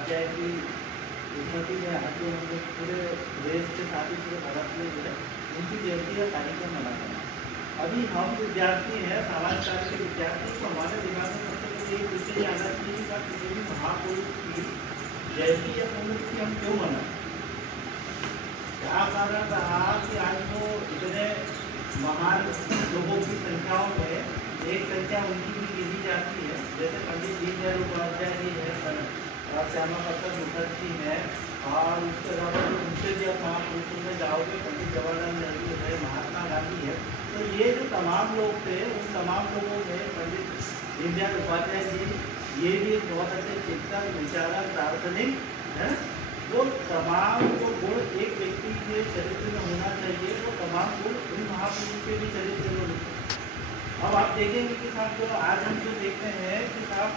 उपाध्याय की स्मृति में आज हम लोग पूरे देश के साथ ही पूरे भारत में जो है उनकी जयंती का कार्यक्रम मनाते हैं। अभी हम विद्यार्थी हैं, समाज कार्य के विद्यार्थी, तो हमारे दिमाग में सबसे पहले एक विषय ये आना चाहिए कि किसी भी महापुरुष की जयंती या पुण्यतिथि हम क्यों मनाएं। क्या कारण रहा कि आज वो इतने महान लोगों की संख्याओं में एक संख्या उनकी भी गिनी जाती है, जैसे पंडित दीनदयाल उपाध्याय जी है, श्यामा प्रसाद मुखर्जी है, और उसके अलावा जो उनसे भी आप महापुरुषों में जाओगे पंडित जवाहरलाल नेहरू है, महात्मा गांधी है। तो ये जो तमाम लोग थे उन तमाम लोगों में पंडित दीनदयाल उपाध्याय जी ये भी एक बहुत अच्छे चिंतक, विचारक, दार्शनिक है। वो तमाम जो गुण एक व्यक्ति के चरित्र में होना चाहिए वो तमाम गुण उन महापुरुष के भी चरित्र में होने चाहिए। अब आप देखेंगे कि साहब जो आज हम जो देखते हैं कि साहब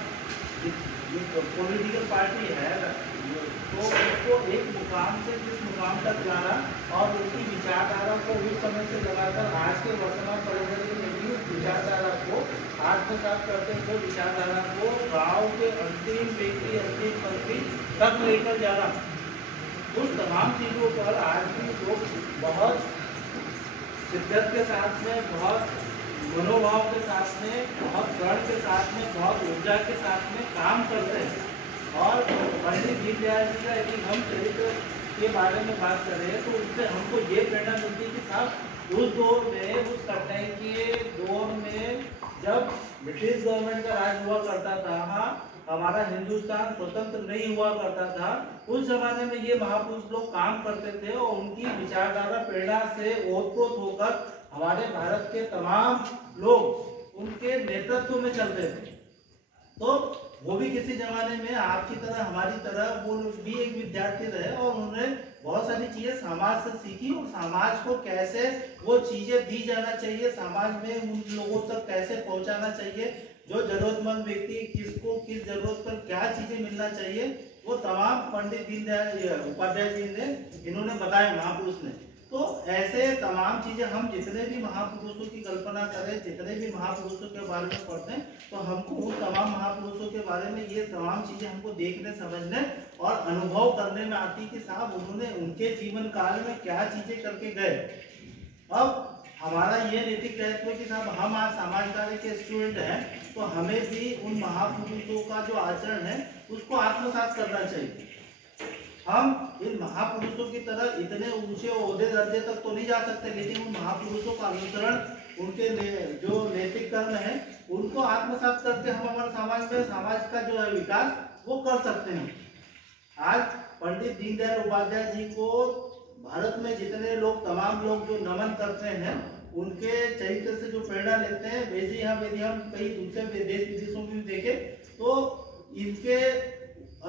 जो पॉलिटिकल पार्टी है तो उसको एक मुकाम से किस मुकाम तक लाना और उनकी विचारधारा को उस समय से लगाकर आज के वर्तमान परिदृश्य में भी उस विचारधारा को आत्मसात करते हुए विचारधारा को गांव के अंतिम व्यक्ति, अंतिम पंक्ति तक लेकर जाना, उन तमाम चीज़ों पर आज भी लोग बहुत शिद्दत के साथ में, बहुत मनोभाव के साथ में, बहुत प्रण के साथ में, बहुत ऊर्जा के साथ में काम करते हैं। और पंडित दीनदयाल जी का यदि हम चरित्र के बारे में बात करें तो उससे हमको ये प्रेरणा मिलती है कि साहब उस दौर में, उस कठिनाई के दौर में जब ब्रिटिश गवर्नमेंट का राज हुआ करता था, हमारा हिंदुस्तान स्वतंत्र नहीं हुआ करता था, उस जमाने में ये महापुरुष लोग काम करते थे और उनकी विचारधारा प्रेरणा से ओतप्रोत होकर हमारे भारत के तमाम लोग उनके नेतृत्व में चलते थे। तो वो भी किसी जमाने में आपकी तरह, हमारी तरह वो लोग भी एक विद्यार्थी रहे और उन्होंने बहुत सारी चीजें समाज से सीखी और समाज को कैसे वो चीजें दी जाना चाहिए, समाज में उन लोगों तक कैसे पहुंचाना चाहिए, जो जरूरतमंद व्यक्ति किसको किस जरूरत पर क्या चीजें मिलना चाहिए, वो तमाम पंडित दीनदयाल उपाध्याय जी ने इन्होंने बताया, महापुरुष ने। तो ऐसे तमाम चीजें हम जितने भी महापुरुषों की कल्पना करें, जितने भी महापुरुषों के बारे में पढ़ते हैं, तो हमको उन तमाम महापुरुषों के बारे में ये तमाम चीजें हमको देखने, समझने और अनुभव करने में आती कि साहब उन्होंने उनके जीवन काल में क्या चीजें करके गए। अब हमारा ये नैतिक दायित्व है कि साहब हम आज समाज कार्य के स्टूडेंट हैं, तो हमें भी उन महापुरुषों का जो आचरण है उसको आत्मसात करना चाहिए। हम इन महापुरुषों की तरह इतने ऊंचे ओहदे दर्जे तक तो नहीं जा सकते, लेकिन उन महापुरुषों का अनुसरण, उनके जो नैतिक कर्म है उनको आत्मसात करके हम हमारे समाज में, समाज का जो है विकास वो कर सकते हैं। आज पंडित दीनदयाल उपाध्याय जी को भारत में जितने लोग, तमाम लोग जो नमन करते हैं, उनके चरित्र से जो प्रेरणा लेते हैं, वैसे यदि हम कई दूसरे देश विदेशों में भी देखें तो इनके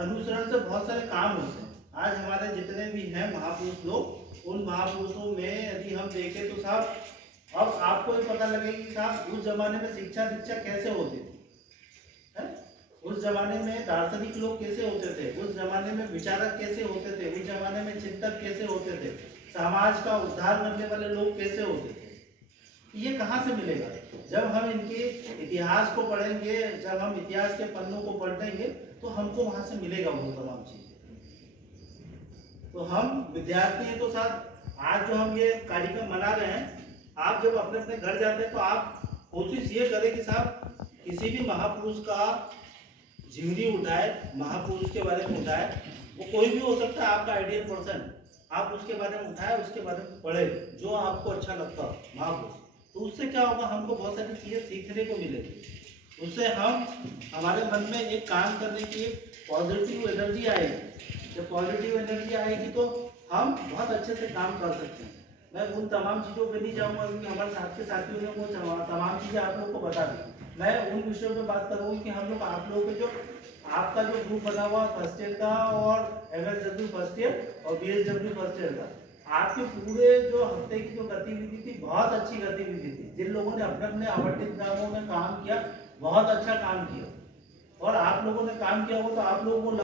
अनुसरण से बहुत सारे काम होते हैं। आज हमारे जितने भी हैं महापुरुष लोग, उन महापुरुषों में यदि हम देखें तो साहब अब आपको ये पता लगेगा कि साहब उस जमाने में शिक्षा दीक्षा कैसे होती थी, उस जमाने में दार्शनिक लोग कैसे होते थे, उस जमाने में विचारक कैसे होते थे, उस जमाने में चिंतक कैसे होते थे, समाज का उद्धार करने वाले लोग कैसे होते थे। ये कहाँ से मिलेगा? जब हम इनके इतिहास को पढ़ेंगे, जब हम इतिहास के पन्नों को पढ़ेंगे तो हमको वहां से मिलेगा वो तमाम चीजें। तो हम विद्यार्थी हैं तो साथ आज जो हम ये कार्यक्रम मना रहे हैं, आप जब अपने अपने घर जाते हैं तो आप कोशिश ये करें कि साहब किसी भी महापुरुष का जीवनी उठाए, महापुरुष के बारे में उठाए, वो कोई भी हो सकता है, आपका आइडियल पर्सन, आप उसके बारे में उठाए, उसके बारे में पढ़े, जो आपको अच्छा लगता हो महापुरुष। तो उससे क्या होगा, हमको बहुत सारी चीजें सीखने को मिलेगी, उससे हम, हमारे मन में एक काम करने की एक पॉजिटिव एनर्जी आएगी। जब पॉजिटिव एनर्जी आएगी तो हम बहुत अच्छे से काम कर सकते हैं। मैं उन तमाम चीज़ों पे नहीं जाऊँगा क्योंकि हमारे साथ के साथियों ने वो तमाम चीज़ें आप लोगों को बता दी। मैं उन विषयों पे बात करूँगी कि हम लोग, आप लोगों के जो आपका जो ग्रुप बना हुआ फर्स्ट ईयर का और MSW फर्स्ट ईयर और BSW फर्स्ट ईयर का, आपके पूरे जो हफ्ते की जो गतिविधि थी बहुत अच्छी गतिविधि थी। जिन लोगों ने अपने अपने आवंटित ग्रामों में काम किया, बहुत अच्छा काम किया, और आप लोगों ने काम किया हो तो आप लोगों को